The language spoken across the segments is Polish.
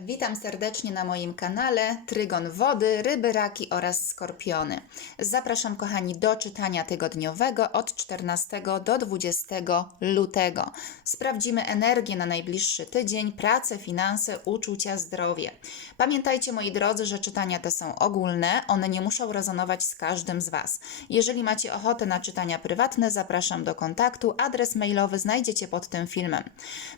Witam serdecznie na moim kanale Trygon Wody, Ryby, Raki oraz Skorpiony. Zapraszam kochani do czytania tygodniowego od 14 do 20 lutego. Sprawdzimy energię na najbliższy tydzień, pracę, finanse, uczucia, zdrowie. Pamiętajcie moi drodzy, że czytania te są ogólne, one nie muszą rezonować z każdym z Was. Jeżeli macie ochotę na czytania prywatne, zapraszam do kontaktu. Adres mailowy znajdziecie pod tym filmem.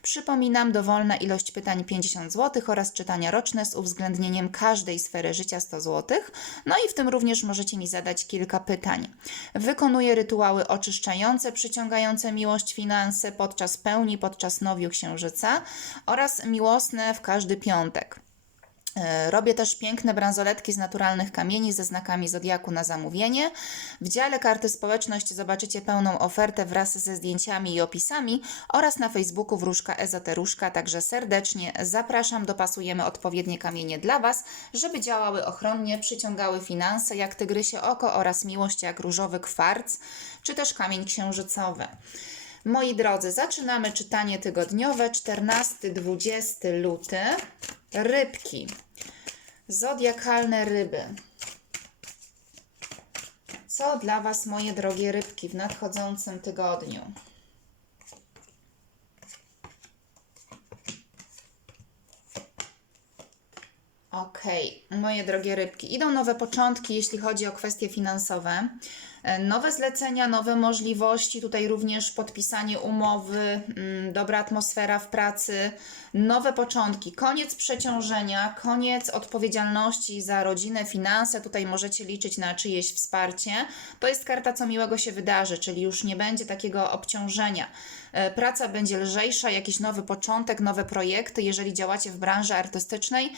Przypominam, dowolna ilość pytań 50 zł oraz czytania roczne z uwzględnieniem każdej sfery życia 100 zł. No i w tym również możecie mi zadać kilka pytań. Wykonuję rytuały oczyszczające, przyciągające miłość, finanse podczas pełni, podczas nowiu księżyca oraz miłosne w każdy piątek. E, Robię też piękne bransoletki z naturalnych kamieni ze znakami zodiaku na zamówienie. W dziale karty społeczność zobaczycie pełną ofertę wraz ze zdjęciami i opisami oraz na Facebooku Wróżka Ezoteruszka, także serdecznie zapraszam, dopasujemy odpowiednie kamienie dla Was, żeby działały ochronnie, przyciągały finanse jak tygrysie oko oraz miłość jak różowy kwarc, czy też kamień księżycowy. Moi drodzy, zaczynamy czytanie tygodniowe 14-20 luty. Rybki. Zodiakalne ryby. Co dla Was, moje drogie rybki, w nadchodzącym tygodniu? Okej, moje drogie rybki, idą nowe początki, jeśli chodzi o kwestie finansowe. E, Nowe zlecenia, nowe możliwości, tutaj również podpisanie umowy, mm, dobra atmosfera w pracy, nowe początki, koniec przeciążenia, koniec odpowiedzialności za rodzinę, finanse. Tutaj możecie liczyć na czyjeś wsparcie. To jest karta, co miłego się wydarzy, czyli już nie będzie takiego obciążenia. E, Praca będzie lżejsza, jakiś nowy początek, nowe projekty. Jeżeli działacie w branży artystycznej,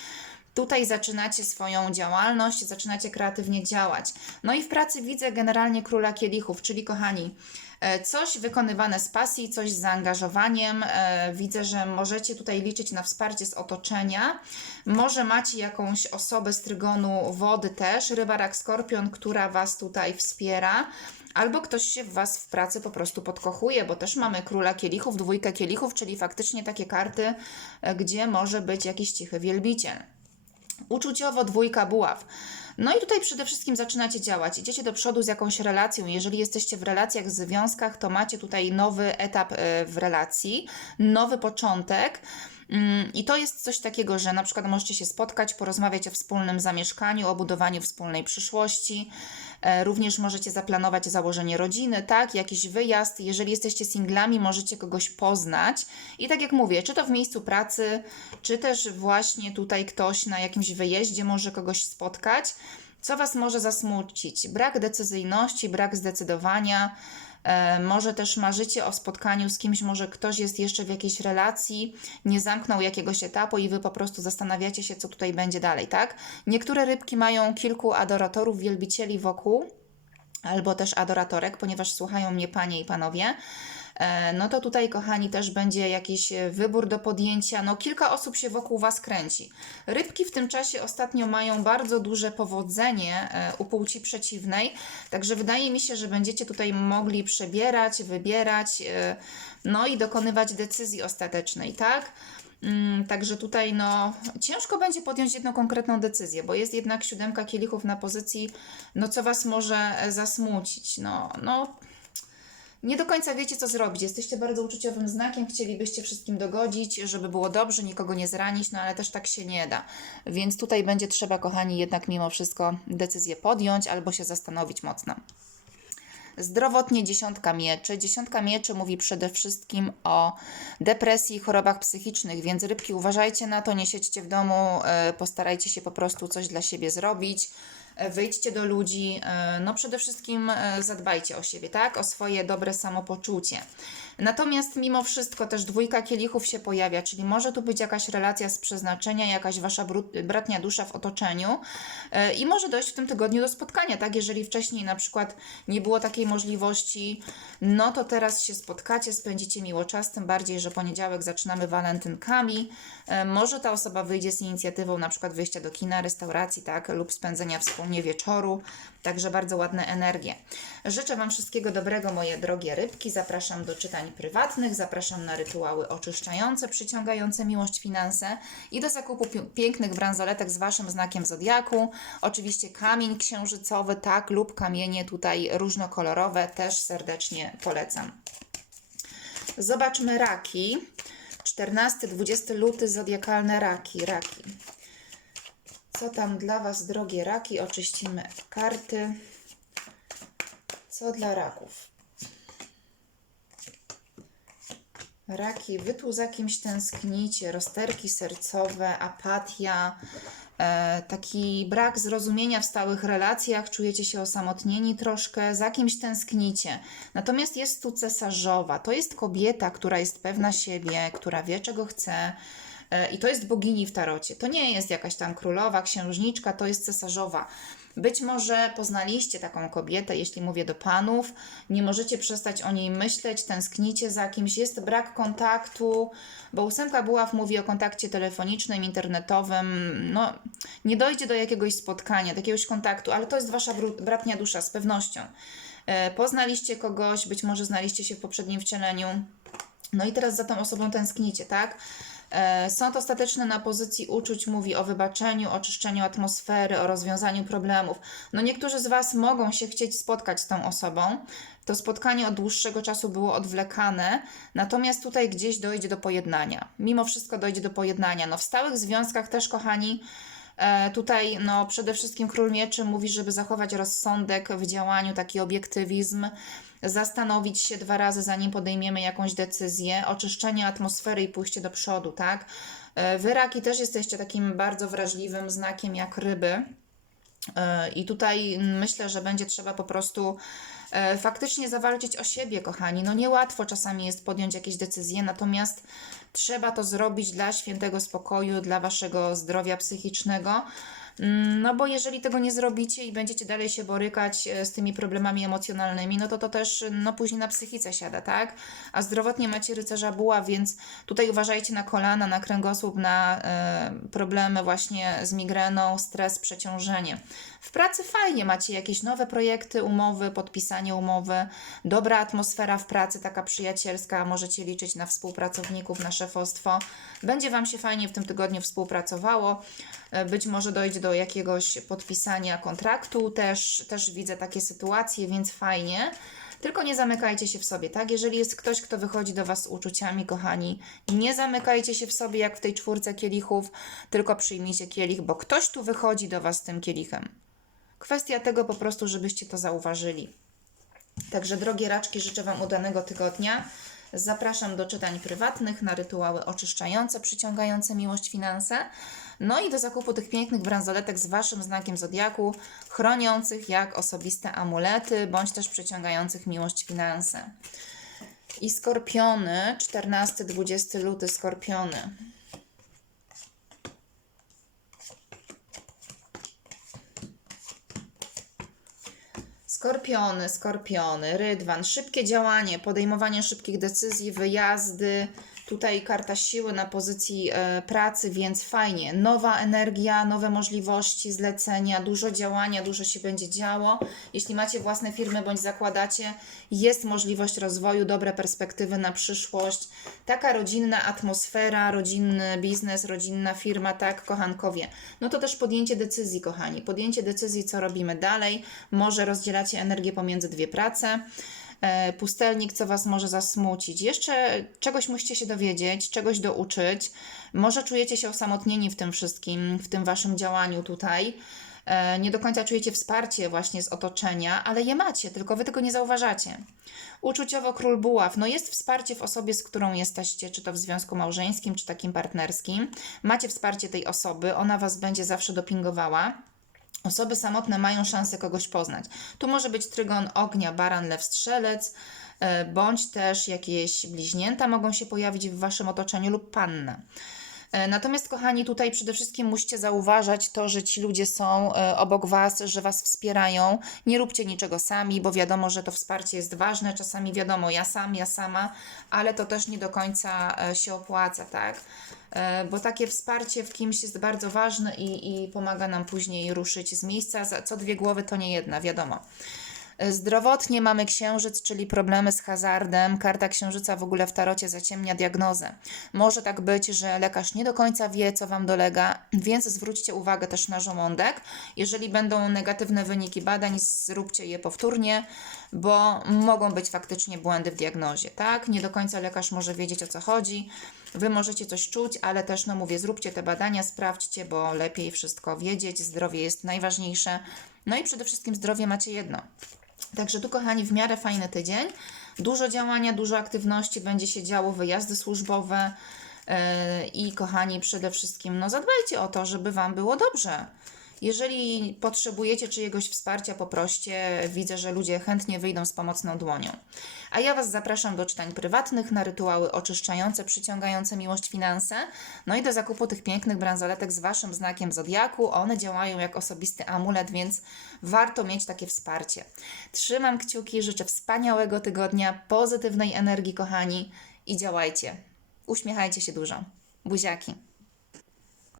Tutaj zaczynacie swoją działalność, zaczynacie kreatywnie działać. No i w pracy widzę generalnie króla kielichów, czyli kochani, e, coś wykonywane z pasji, coś z zaangażowaniem. E, Widzę, że możecie tutaj liczyć na wsparcie z otoczenia. Może macie jakąś osobę z trygonu wody też, rybarak, skorpion, która Was tutaj wspiera. Albo ktoś się w Was w pracy po prostu podkochuje, bo też mamy króla kielichów, dwójkę kielichów, czyli faktycznie takie karty, e, gdzie może być jakiś cichy wielbiciel. Uczuciowo dwójka buław. No i tutaj przede wszystkim zaczynacie działać. Idziecie do przodu z jakąś relacją. Jeżeli jesteście w relacjach, związkach, to macie tutaj nowy etap e, w relacji, nowy początek. Mm, I to jest coś takiego, że na przykład możecie się spotkać, porozmawiać o wspólnym zamieszkaniu, o budowaniu wspólnej przyszłości. E, Również możecie zaplanować założenie rodziny, tak, jakiś wyjazd. Jeżeli jesteście singlami, możecie kogoś poznać. I tak jak mówię, czy to w miejscu pracy, czy też właśnie tutaj ktoś na jakimś wyjeździe może kogoś spotkać. Co Was może zasmucić? Brak decyzyjności, brak zdecydowania. E, Może też marzycie o spotkaniu z kimś, może ktoś jest jeszcze w jakiejś relacji, nie zamknął jakiegoś etapu i wy po prostu zastanawiacie się, co tutaj będzie dalej, tak? Niektóre rybki mają kilku adoratorów, wielbicieli wokół, albo też adoratorek, ponieważ słuchają mnie panie i panowie. E, No to tutaj, kochani, też będzie jakiś e, wybór do podjęcia. No, kilka osób się wokół Was kręci. Rybki w tym czasie ostatnio mają bardzo duże powodzenie e, u płci przeciwnej, także wydaje mi się, że będziecie tutaj mogli przebierać, wybierać, no i dokonywać decyzji ostatecznej, tak? Mm, Także tutaj no, ciężko będzie podjąć jedną konkretną decyzję, bo jest jednak siódemka kielichów na pozycji, no co Was może zasmucić. No, no, nie do końca wiecie, co zrobić. Jesteście bardzo uczuciowym znakiem, chcielibyście wszystkim dogodzić, żeby było dobrze, nikogo nie zranić, no ale też tak się nie da. Więc tutaj będzie trzeba, kochani, jednak mimo wszystko decyzję podjąć albo się zastanowić mocno. Zdrowotnie dziesiątka mieczy. Dziesiątka mieczy mówi przede wszystkim o depresji i chorobach psychicznych, więc rybki uważajcie na to, nie siedźcie w domu, e, postarajcie się po prostu coś dla siebie zrobić. E, Wyjdźcie do ludzi, e, no przede wszystkim e, zadbajcie o siebie, tak? O swoje dobre samopoczucie. Natomiast mimo wszystko też dwójka kielichów się pojawia, czyli może tu być jakaś relacja z przeznaczenia, jakaś wasza bratnia dusza w otoczeniu e, i może dojść w tym tygodniu do spotkania, tak? Jeżeli wcześniej na przykład nie było takiej możliwości, no to teraz się spotkacie, spędzicie miło czas, tym bardziej, że poniedziałek zaczynamy walentynkami. E, Może ta osoba wyjdzie z inicjatywą na przykład wyjścia do kina, restauracji, tak? Lub spędzenia wspólnie wieczoru. Także bardzo ładne energie. Życzę Wam wszystkiego dobrego, moje drogie rybki. Zapraszam do prywatnych, zapraszam na rytuały oczyszczające, przyciągające miłość, finanse i do zakupu pi- pięknych bransoletek z Waszym znakiem zodiaku. Oczywiście kamień księżycowy, tak, lub kamienie tutaj różnokolorowe też serdecznie polecam. Zobaczmy raki. 14-20 luty, zodiakalne raki. Raki. Co tam dla Was, drogie raki? Oczyścimy karty. Co dla raków? Raki, wy tu za kimś tęsknicie, rozterki sercowe, apatia, e, taki brak zrozumienia w stałych relacjach, czujecie się osamotnieni troszkę, za kimś tęsknicie. Natomiast jest tu cesarzowa, to jest kobieta, która jest pewna siebie, która wie czego chce, E, I to jest bogini w tarocie. To nie jest jakaś tam królowa, księżniczka, to jest cesarzowa. Być może poznaliście taką kobietę, jeśli mówię do panów, nie możecie przestać o niej myśleć, tęsknicie za kimś, jest brak kontaktu, bo ósemka buław mówi o kontakcie telefonicznym, internetowym, no nie dojdzie do jakiegoś spotkania, do jakiegoś kontaktu, ale to jest wasza bratnia dusza z pewnością. E, Poznaliście kogoś, być może znaliście się w poprzednim wcieleniu, no i teraz za tą osobą tęsknicie, tak? E, Sąd ostateczny na pozycji uczuć mówi o wybaczeniu, oczyszczeniu atmosfery, o rozwiązaniu problemów. No niektórzy z Was mogą się chcieć spotkać z tą osobą. To spotkanie od dłuższego czasu było odwlekane, natomiast tutaj gdzieś dojdzie do pojednania. Mimo wszystko dojdzie do pojednania. No w stałych związkach też, kochani, Tutaj no, przede wszystkim król mieczy mówi, żeby zachować rozsądek w działaniu, taki obiektywizm, zastanowić się dwa razy, zanim podejmiemy jakąś decyzję, oczyszczenie atmosfery i pójście do przodu, tak? E, Wy raki też jesteście takim bardzo wrażliwym znakiem jak ryby. E, I tutaj myślę, że będzie trzeba po prostu e, faktycznie zawalczyć o siebie, kochani. No niełatwo czasami jest podjąć jakieś decyzje, natomiast trzeba to zrobić dla świętego spokoju, dla waszego zdrowia psychicznego. Mm, No bo jeżeli tego nie zrobicie i będziecie dalej się borykać e, z tymi problemami emocjonalnymi, no to to też no później na psychice siada, tak? A zdrowotnie macie rycerza buła, więc tutaj uważajcie na kolana, na kręgosłup, na e, problemy właśnie z migreną, stres, przeciążenie. W pracy fajnie macie jakieś nowe projekty, umowy, podpisanie umowy, dobra atmosfera w pracy, taka przyjacielska, możecie liczyć na współpracowników, na szefostwo. Będzie Wam się fajnie w tym tygodniu współpracowało. E, Być może dojdzie do jakiegoś podpisania kontraktu, też, też widzę takie sytuacje, więc fajnie. Tylko nie zamykajcie się w sobie, tak? Jeżeli jest ktoś, kto wychodzi do Was z uczuciami, kochani, nie zamykajcie się w sobie jak w tej czwórce kielichów, tylko przyjmijcie kielich, bo ktoś tu wychodzi do Was z tym kielichem. Kwestia tego po prostu, żebyście to zauważyli. Także drogie raczki, życzę Wam udanego tygodnia. Zapraszam do czytań prywatnych, na rytuały oczyszczające, przyciągające miłość, finanse. No i do zakupu tych pięknych bransoletek z Waszym znakiem zodiaku, chroniących jak osobiste amulety, bądź też przyciągających miłość, finanse. I skorpiony, 14-20 luty, skorpiony. Skorpiony, skorpiony, rydwan, szybkie działanie, podejmowanie szybkich decyzji, wyjazdy. Tutaj karta siły na pozycji e, pracy, więc fajnie. Nowa energia, nowe możliwości, zlecenia, dużo działania, dużo się będzie działo. Jeśli macie własne firmy bądź zakładacie, jest możliwość rozwoju, dobre perspektywy na przyszłość. Taka rodzinna atmosfera, rodzinny biznes, rodzinna firma, tak, kochankowie. No to też podjęcie decyzji, kochani. Podjęcie decyzji, co robimy dalej. Może rozdzielacie energię pomiędzy dwie prace. E, pustelnik, co Was może zasmucić. Jeszcze czegoś musicie się dowiedzieć, czegoś douczyć. Może czujecie się osamotnieni w tym wszystkim, w tym Waszym działaniu tutaj. E, Nie do końca czujecie wsparcie właśnie z otoczenia, ale je macie, tylko Wy tego nie zauważacie. Uczuciowo król buław. No jest wsparcie w osobie, z którą jesteście, czy to w związku małżeńskim, czy takim partnerskim. Macie wsparcie tej osoby, ona Was będzie zawsze dopingowała. Osoby samotne mają szansę kogoś poznać. Tu może być trygon ognia, baran, lew, strzelec, e, bądź też jakieś bliźnięta mogą się pojawić w waszym otoczeniu lub panna. E, Natomiast, kochani, tutaj przede wszystkim musicie zauważać to, że ci ludzie są e, obok Was, że Was wspierają. Nie róbcie niczego sami, bo wiadomo, że to wsparcie jest ważne. Czasami wiadomo, ja sam, ja sama, ale to też nie do końca e, się opłaca, tak? Bo takie wsparcie w kimś jest bardzo ważne i, i pomaga nam później ruszyć z miejsca. Co dwie głowy to nie jedna, wiadomo. Zdrowotnie mamy księżyc, czyli problemy z hazardem. Karta księżyca w ogóle w tarocie zaciemnia diagnozę. Może tak być, że lekarz nie do końca wie, co Wam dolega, więc zwróćcie uwagę też na żołądek. Jeżeli będą negatywne wyniki badań, zróbcie je powtórnie, bo mogą być faktycznie błędy w diagnozie, tak? Nie do końca lekarz może wiedzieć, o co chodzi. Wy możecie coś czuć, ale też, no mówię, zróbcie te badania, sprawdźcie, bo lepiej wszystko wiedzieć. Zdrowie jest najważniejsze. No i przede wszystkim zdrowie macie jedno. Także tu, kochani, w miarę fajny tydzień. Dużo działania, dużo aktywności będzie się działo, wyjazdy służbowe. Yy, I kochani, przede wszystkim, no zadbajcie o to, żeby Wam było dobrze. Jeżeli potrzebujecie czyjegoś wsparcia, poproście. Widzę, że ludzie chętnie wyjdą z pomocną dłonią. A ja Was zapraszam do czytań prywatnych, na rytuały oczyszczające, przyciągające miłość finanse. No i do zakupu tych pięknych bransoletek z Waszym znakiem zodiaku. One działają jak osobisty amulet, więc warto mieć takie wsparcie. Trzymam kciuki, życzę wspaniałego tygodnia, pozytywnej energii, kochani, i działajcie. Uśmiechajcie się dużo. Buziaki.